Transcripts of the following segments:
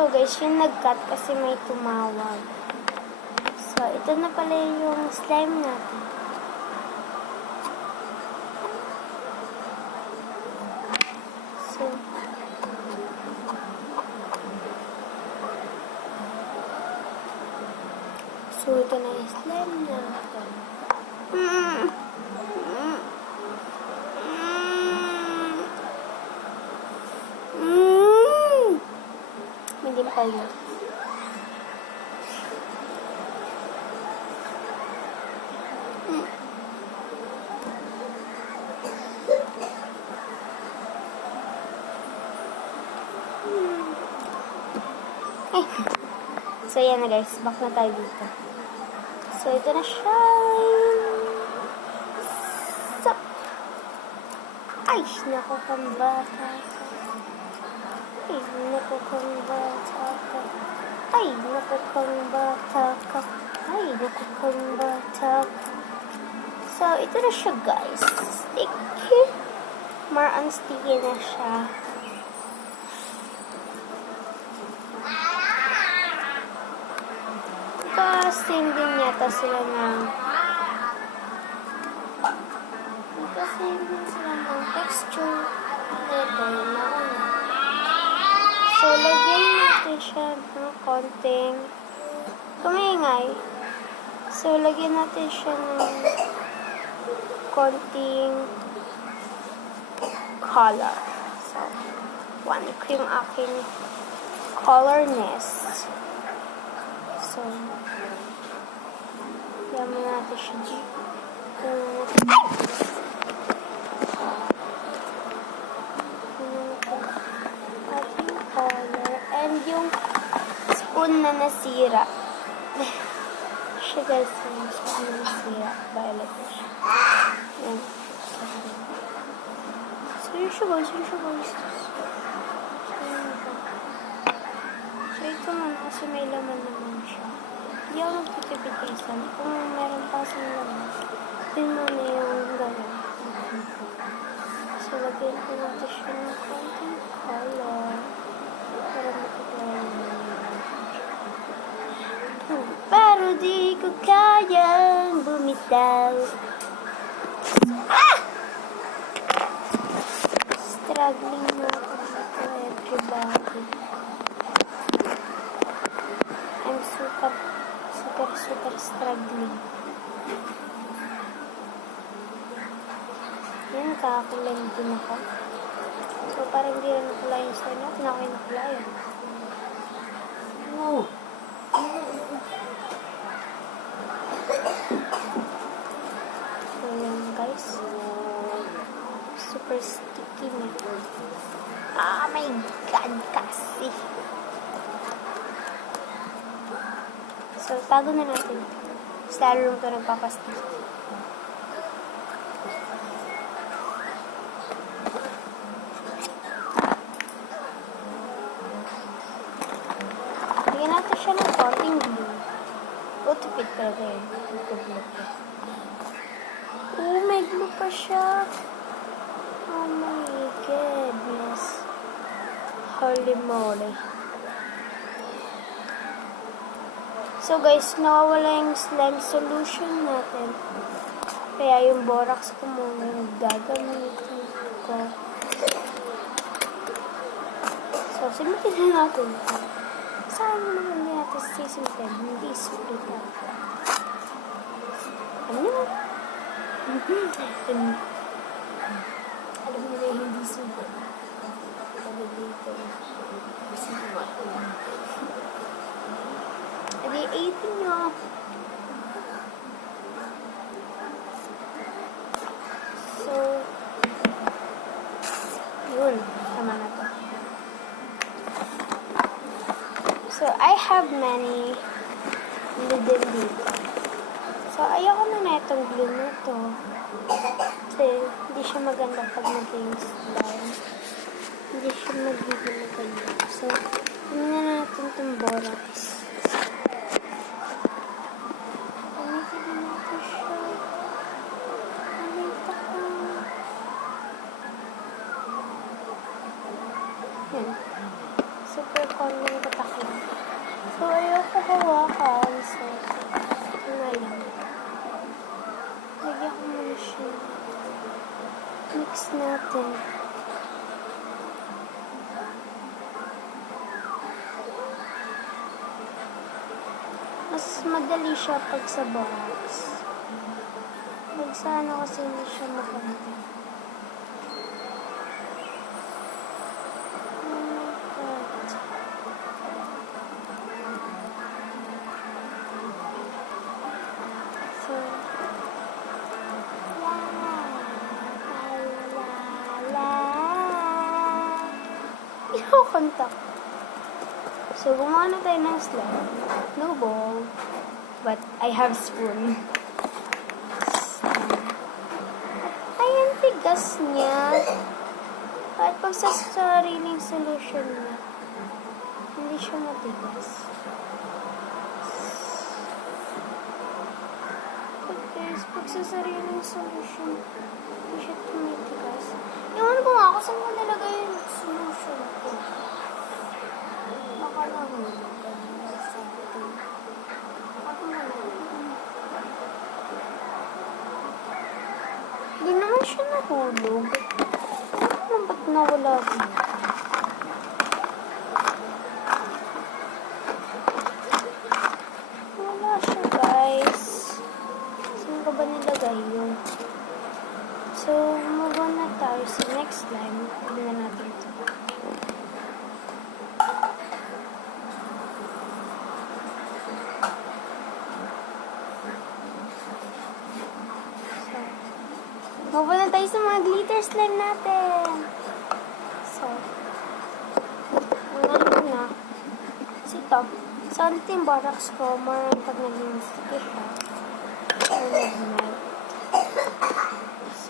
So guys, yung nag-cut kasi may tumawag. So, ito na pala yung slime natin. So, ito na yung slime natin. May dimpal na. So, yan na guys. Back na tayo dito. So, ito na siya. So, ay, naku kang bata ka. Ay, naku kang bata ka. Ay, naku kang bata ka. Ay, naku kang bata ka. So, ito na siya guys. Sticky. More on sticky na siya. Same din yata sila ng same din sila ng texture nito na so lagyan natin siya ng konting kumingay. So lagyan natin siya ng konting color. So 1 ko yung aking colorness. So yaman natin siya dito. Ating color. And yung spoon na nasira. Siya guys, yung spoon na nasira. Violet na siya. Yan. So yun siya guys, So ito man, kasi may laman naman siya. Hindi ako magtitipid-isan. Kung meron pa sa laman, yun mo na yung gano'n. So, lagyan ko natin siya ng konting color. Para makikilala naman. Pero di ko kayang bumitaw. Struggling na ako dito, everybody. I'm super struggling. Yan, nakakulay din ako. So, parang hindi rin nakulay yung slime natin. Ako yung nakulay. So, yan guys. Super sticky na. Ah, my God, kasi. So, tago na natin. Lalo lang ito nagpapastik. Lagyan natin siya ng konting glue. Tipid talaga yun. Oh, may glue pa siya. Oh my goodness. Holy moly. So guys, nawawala yung slime solution natin. Kaya yung borax ko muna yung gagamitin ko. So, simutin na natin. Saan naman hindi natin sisimutin? Hindi split na. Ano? Alam mo na hindi split. Sabi dito. Kasi edi 18 nyo. So, yun. Tama na to. So, I have many glue din dito. So, ayoko na itong glue na to. Kasi, hindi siya maganda pag naging slime. Hindi siya magiging maganda. So, ano na natin itong borax. Super common patak lang. So, ayoko hawakan. So, ito na lang. Lagyan ko muna siya. Mix natin. Mas madali siya pag sa box. Pag sa ano kasi hindi siya maganda. So, contact. So, gumawa na tayo ng slime. No bowl. But, I have spoon. Ay, ang tigas niya. Kahit pag sa sariling solution niya, hindi siya matigas. Guys, pag sa sariling solution, hindi siya tumitigas. Ewan ko nga, kung saan ko nilagay yung solution ko. Baka nahulog. Hindi naman siya nahulog. Ano ba't nawala ko? Wala siya, guys. Saan ko ba nilagay yun? So, move on na tayo sa next slime. Tignan natin ito. Move on na tayo sa mga glitter slime natin. So, unahin na. Kasi ito, sa ating borax ko, more pag naging sticky siya.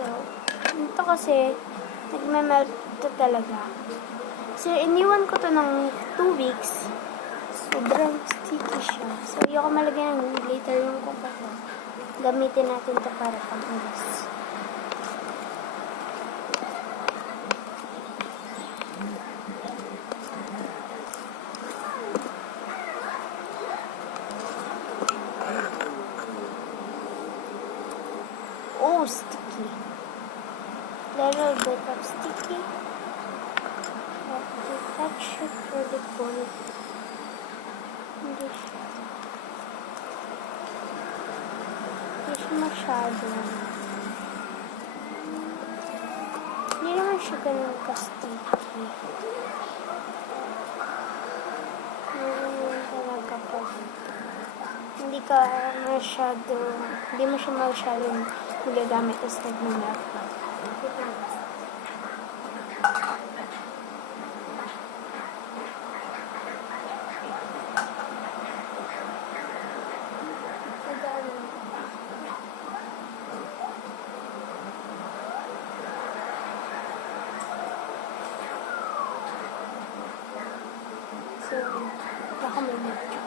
So, ito kasi, nagme-melt ito talaga. So, iniwan ko to ng 2 weeks. Sobrang sticky siya. So, ayoko malagyan ng glitter yung kuko ko. Gamitin natin ito para pang-alas. Oh, sticky. Little bit of sticky. The texture for the bone. Hindi siya masyado. Hindi naman siya ganun ka-sticky. Talaga po. Hindi mo siya masyadong magagamit as nag-melt pa. So, baka may medyo.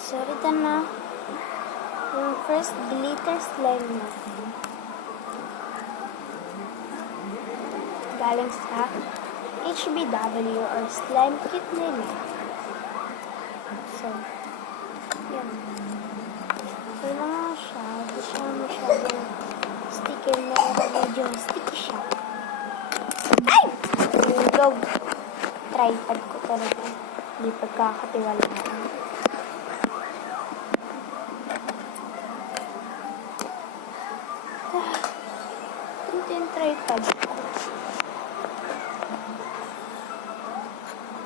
So, ito na yung first glitter slime natin. Galing sa HBW or Slime Kit nila. So, yan. So, lang siya. Hindi siya masyadong sticky na medyo sticky siya. Ay! Hulog. Tripod ko talaga. Hindi pagkakatiwalaan. Ito yung tripod ko.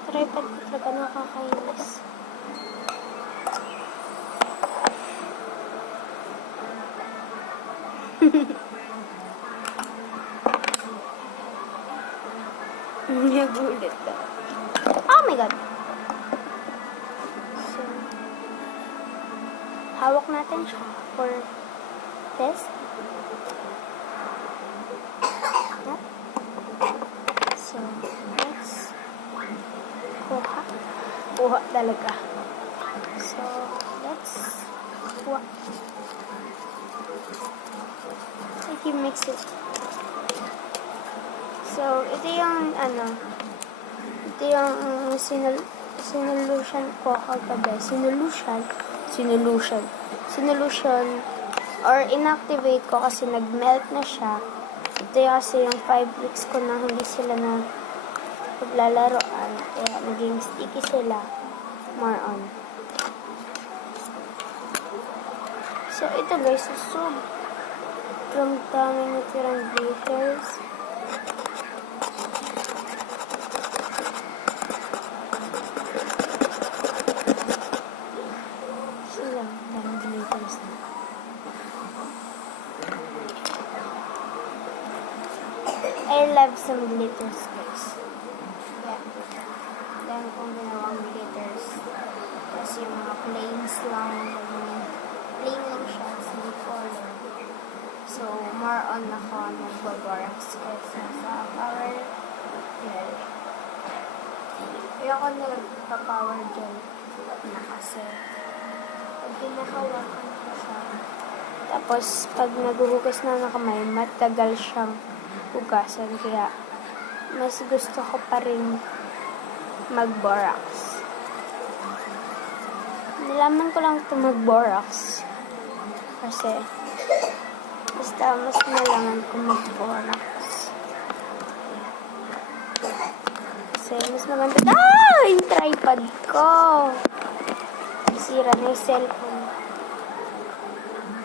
Tripod ko talaga nakakainis. Nagulit daw. Oh my god! So, hawak natin siya for test. So, let's kuha talaga. So, let's kuha. If you mix it. So, ito yung Sinolution ko kagabi. Sinolution or inactivate ko kasi nag-melt na siya. Ito yung kasi yung 5 weeks ko na hindi sila na paglalaroan. Kaya naging sticky sila. More on. So, ito guys, sobrang daming natirang glitters. Sobrang daming glitters na. I love some glitters, guys. Yeah. Dami kong ginawang glitters. Kasi yung mga plains lang, plain lang siya, hindi color. So, more on ako nagbaborax kaysa sa power gel. Kaya ako nagpa-power gel na kasi pag pinakawakan ko siya, tapos pag naguhugas na ng kamay, matagal siyang hugasan. Kaya, mas gusto ko pa rin mag-borax. Nalaman ko lang ito mag-borax. Kasi, basta mas nalaman ko mag-borax. Kasi, mas maganda. Yung tripod ko! Sira na yung cellphone.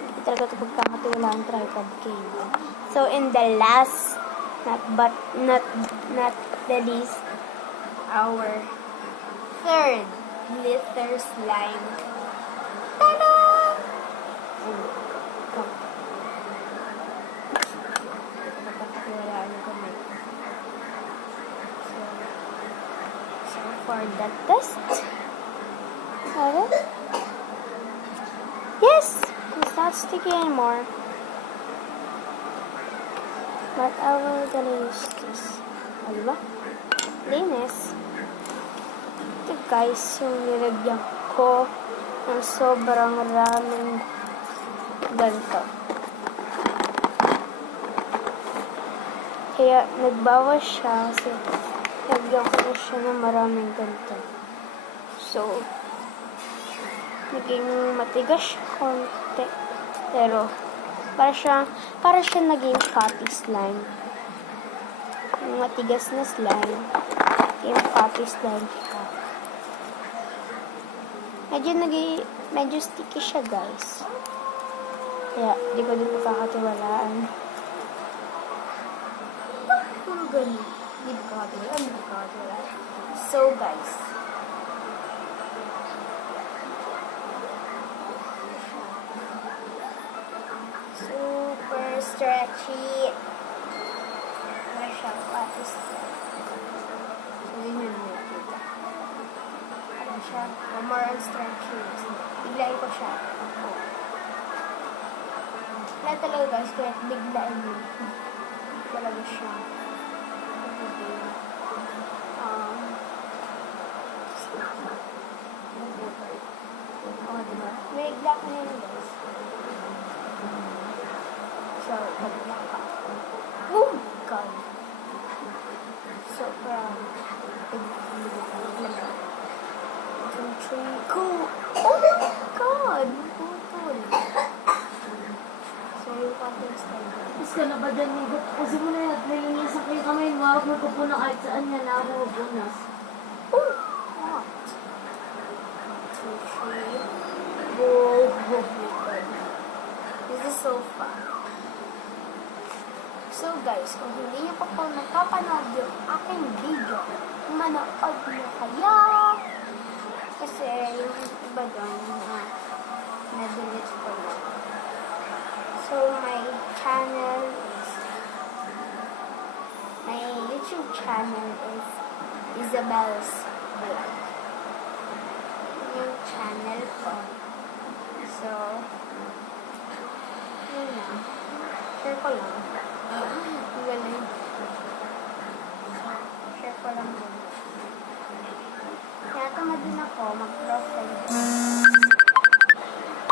Hindi talaga ito pagkakatiwala ang tripod cable. So, in the last, not the least, our third glitter slime. Ta-da! So for the test, yes, it's not sticky anymore. But I will gonna use this. Diba? Linis. Ito guys, yung nilagyan ko ng sobrang raming ganito. Kaya nagbawas siya kasi nilagyan ko na siya ng maraming ganito. So, naging matigas siya konti. Pero, para siya naging copy slime. Yung matigas na slime, yung copy slime siya. Medyo sticky siya, guys. Kaya, di ko din makakatiwalaan. Puro ganun. Hindi ko makakatiwalaan. So, guys. Super stretchy. Ano siya? Pati slime. So, yun yun nakita. Siya, more on stretchy. Biglain ko siya. Wala talaga guys, kaya biglain mo. Talaga siya. Diba? May bigla ka na yun guys. So, bigla ka. Oh my god! Sobrang bigla ka. Ko. Oh my god! Putol. So, yung context na yun. Tapos ka na ba dyan, Nigot? Kasi mo na yan, nilinisan ko yung kamay mo. Huwag magpupuna kahit saan yan na ako mabunas. Oh! Hot. 2, 3. Whoa! Oh my god. This is so fun. So guys, kung hindi niyo pa po napapanood yung aking video, manood niyo kaya. Kasi yung iba doon na-delete ko na. So my YouTube channel is Isabel's Vlog. Yung channel ko. So, yun na. Share ko lang. Galing. Share ko lang din. Kaya tamad din ako mag-profile.